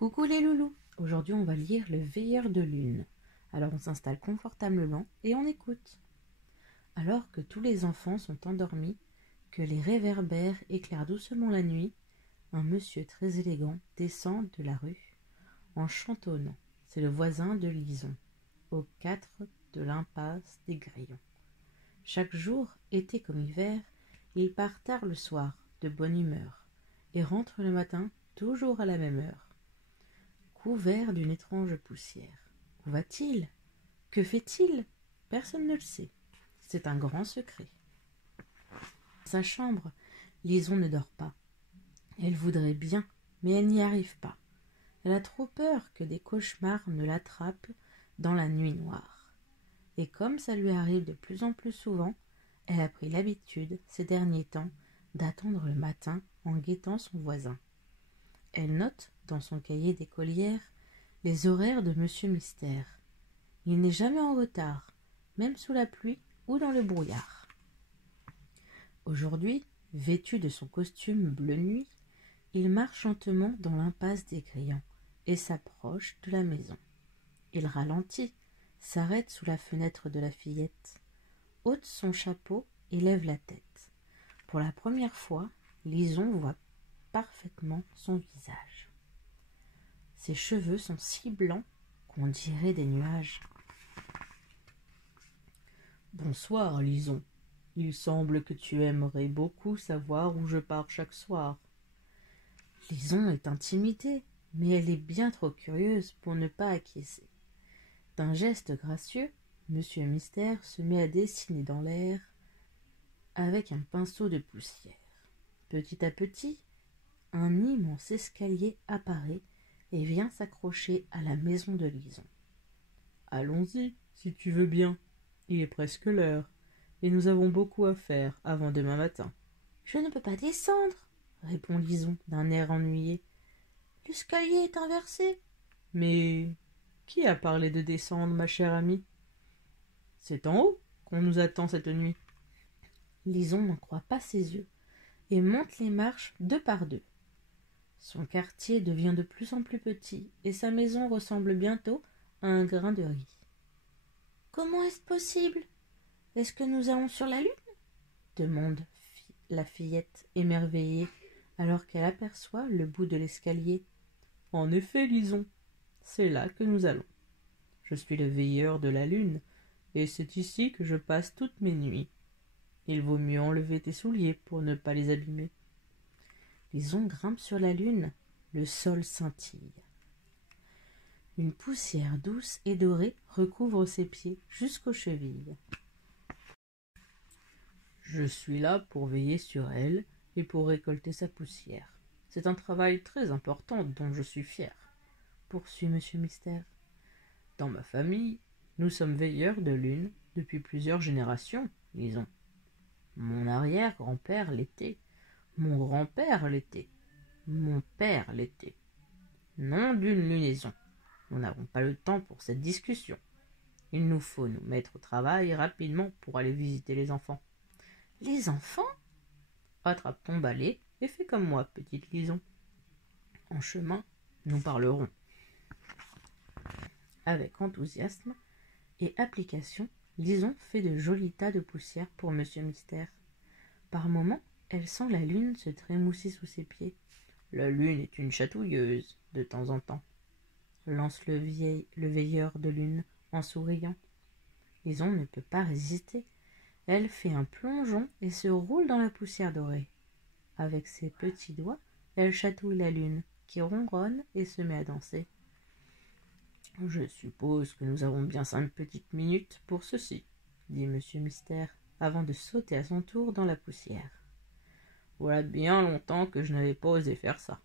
Coucou les loulous, aujourd'hui on va lire Le Veilleur de Lune. Alors on s'installe confortablement et on écoute. Alors que tous les enfants sont endormis, que les réverbères éclairent doucement la nuit, un monsieur très élégant descend de la rue en chantonnant. C'est le voisin de Lison, au 4 de l'impasse des Grillons. Chaque jour, été comme hiver, il part tard le soir, de bonne humeur, et rentre le matin toujours à la même heure, couvert d'une étrange poussière. Où va-t-il? Que fait-il? Personne ne le sait. C'est un grand secret. Dans sa chambre, Lison ne dort pas. Elle voudrait bien, mais elle n'y arrive pas. Elle a trop peur que des cauchemars ne l'attrapent dans la nuit noire. Et comme ça lui arrive de plus en plus souvent, elle a pris l'habitude, ces derniers temps, d'attendre le matin en guettant son voisin. Elle note, dans son cahier d'écolière, les horaires de Monsieur Mystère. Il n'est jamais en retard, même sous la pluie ou dans le brouillard. Aujourd'hui, vêtu de son costume bleu nuit, il marche lentement dans l'impasse des Grillons et s'approche de la maison. Il ralentit, s'arrête sous la fenêtre de la fillette, ôte son chapeau et lève la tête. Pour la première fois, Lison voit parfaitement son visage. Ses cheveux sont si blancs qu'on dirait des nuages. « Bonsoir, Lison. Il semble que tu aimerais beaucoup savoir où je pars chaque soir. » Lison est intimidée, mais elle est bien trop curieuse pour ne pas acquiescer. D'un geste gracieux, Monsieur Mystère se met à dessiner dans l'air avec un pinceau de poussière. Petit à petit, un immense escalier apparaît et vient s'accrocher à la maison de Lison. « Allons-y, si tu veux bien. Il est presque l'heure, et nous avons beaucoup à faire avant demain matin. »« Je ne peux pas descendre, » répond Lison d'un air ennuyé. « L'escalier est inversé. »« Mais qui a parlé de descendre, ma chère amie ? C'est en haut qu'on nous attend cette nuit. » Lison n'en croit pas ses yeux et monte les marches deux par deux. Son quartier devient de plus en plus petit et sa maison ressemble bientôt à un grain de riz. « Comment est-ce possible? Est-ce que nous allons sur la lune ?» demande la fillette émerveillée alors qu'elle aperçoit le bout de l'escalier. « En effet, Lison, c'est là que nous allons. Je suis le veilleur de la lune et c'est ici que je passe toutes mes nuits. Il vaut mieux enlever tes souliers pour ne pas les abîmer. » Lison grimpe sur la lune, le sol scintille. Une poussière douce et dorée recouvre ses pieds jusqu'aux chevilles. « Je suis là pour veiller sur elle et pour récolter sa poussière. C'est un travail très important dont je suis fier, » poursuit Monsieur Mystère. « Dans ma famille, nous sommes veilleurs de lune depuis plusieurs générations, disons. Mon arrière-grand-père l'était, mon grand-père l'était, mon père l'était. Nom d'une lunaison. Nous n'avons pas le temps pour cette discussion. Il nous faut nous mettre au travail rapidement pour aller visiter les enfants. »« Les enfants ? » ?»« Attrape ton balai et fais comme moi, petite Lison. En chemin, nous parlerons. » Avec enthousiasme et application, Lison fait de jolis tas de poussière pour Monsieur Mystère. Par moments, elle sent la lune se trémousser sous ses pieds. « La lune est une chatouilleuse, de temps en temps, » lance le veilleur de lune en souriant. Lison ne peut pas résister. Elle fait un plongeon et se roule dans la poussière dorée. Avec ses petits doigts, elle chatouille la lune, qui ronronne et se met à danser. « Je suppose que nous avons bien 5 petites minutes pour ceci, » dit Monsieur Mystère, avant de sauter à son tour dans la poussière. « Voilà bien longtemps que je n'avais pas osé faire ça. »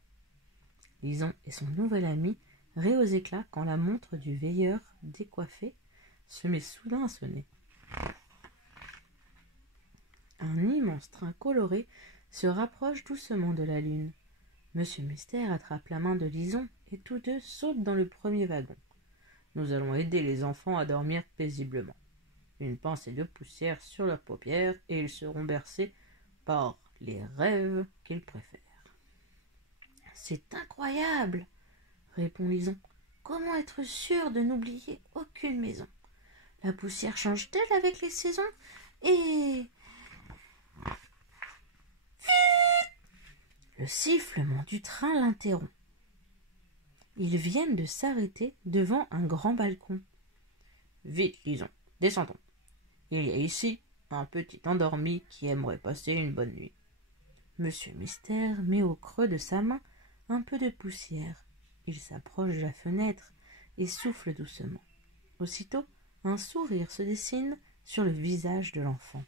Lison et son nouvel ami rient aux éclats quand la montre du veilleur décoiffé se met soudain à sonner. Un immense train coloré se rapproche doucement de la lune. Monsieur Mystère attrape la main de Lison et tous deux sautent dans le premier wagon. Nous allons aider les enfants à dormir paisiblement. Une pincée de poussière sur leurs paupières et ils seront bercés par les rêves qu'ils préfèrent. « C'est incroyable !» répond Lison. Comment être sûr de n'oublier aucune maison? La poussière change-t-elle avec les saisons? Et le sifflement du train l'interrompt. Ils viennent de s'arrêter devant un grand balcon. Vite, Lison, descendons. Il y a ici un petit endormi qui aimerait passer une bonne nuit. Monsieur Mystère met au creux de sa main un peu de poussière. Il s'approche de la fenêtre et souffle doucement. Aussitôt, un sourire se dessine sur le visage de l'enfant.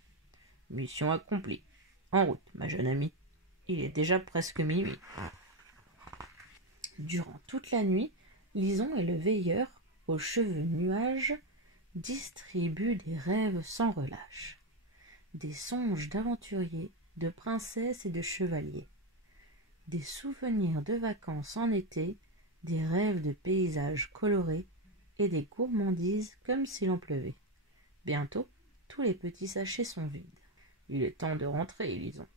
Mission accomplie. En route, ma jeune amie. Il est déjà presque minuit. Durant toute la nuit, Lison et le veilleur, aux cheveux nuages, distribuent des rêves sans relâche. Des songes d'aventuriers, de princesses et de chevaliers. Des souvenirs de vacances en été, des rêves de paysages colorés et des gourmandises comme s'il en pleuvait. Bientôt, tous les petits sachets sont vides. Il est temps de rentrer, Lison.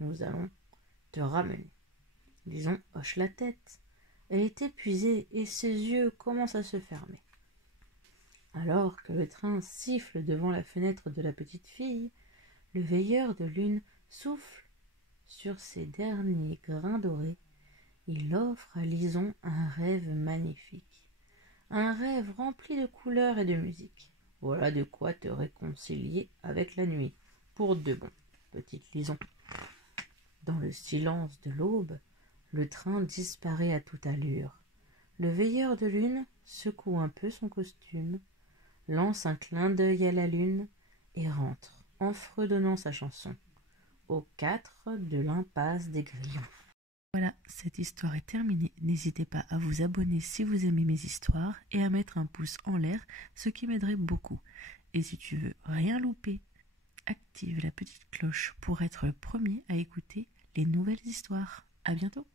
Nous allons te ramener. Lison hoche la tête. Elle est épuisée et ses yeux commencent à se fermer. Alors que le train siffle devant la fenêtre de la petite fille, le veilleur de lune souffle sur ses derniers grains dorés. Il offre à Lison un rêve magnifique. Un rêve rempli de couleurs et de musique. Voilà de quoi te réconcilier avec la nuit, pour de bon, petite Lison. Dans le silence de l'aube, le train disparaît à toute allure. Le veilleur de lune secoue un peu son costume, lance un clin d'œil à la lune et rentre en fredonnant sa chanson, aux 4 de l'impasse des Grillons. Voilà, cette histoire est terminée. N'hésitez pas à vous abonner si vous aimez mes histoires et à mettre un pouce en l'air, ce qui m'aiderait beaucoup. Et si tu veux rien louper, active la petite cloche pour être le premier à écouter les nouvelles histoires. À bientôt!